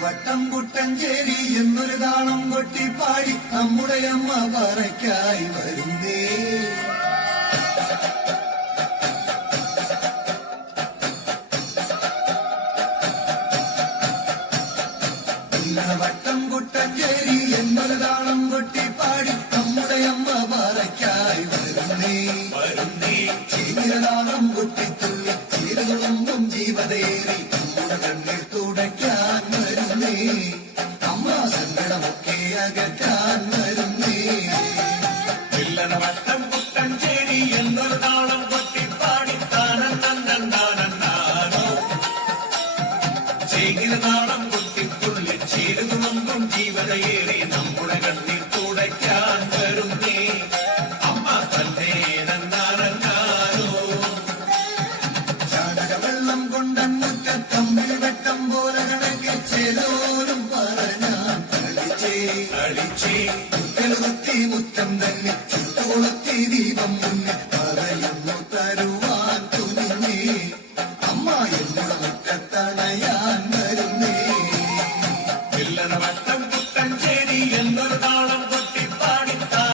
വട്ടം കുട്ടഞ്ചേരി എന്നൊരു താളം കൊട്ടിപ്പാടി നമ്മുടെ അമ്മ പറയ്ക്കായി വരുന്നേ. വട്ടം കുട്ടഞ്ചേരി എന്നൊരു താളം കൊട്ടിപ്പാടി നമ്മുടെ അമ്മ പറയ്ക്കായി വരുന്നേ. ചീരതാളം കൊട്ടിത്തുള്ളി ചീരതുളമ്പും ജീവതേറി നമ്മുടെ കണ്ണിൽ തുടയ്ക്കാൻ വരുന്നേ. അമ്മ സങ്കടമൊക്കെ അകറ്റാൻ വരുന്നേ. വട്ടം കുട്ടഞ്ചേരി എന്നൊരു താളം കൊട്ടിപ്പാടി താനോ ചീരതാളം കൊട്ടിത്തുള്ളി ചീരതുളമ്പും ജീവതയേറി നമ്മുടെ കണ്ണിൽ തുടയ്ക്കാൻ വരുന്നേ. അമ്മ തന്നെ വെള്ളം കൊണ്ടമുറ്റത്തമ്പിൽ വെട്ടം പോലെ കണക്കെ ചേലോരും പറഞ്ഞാൻ കളിച്ചേ കുത്തി മുറ്റം തന്നെ ചുട്ടുകൊളുത്തി ദീപം മുന്നിൽ പറയുന്നു തരൂ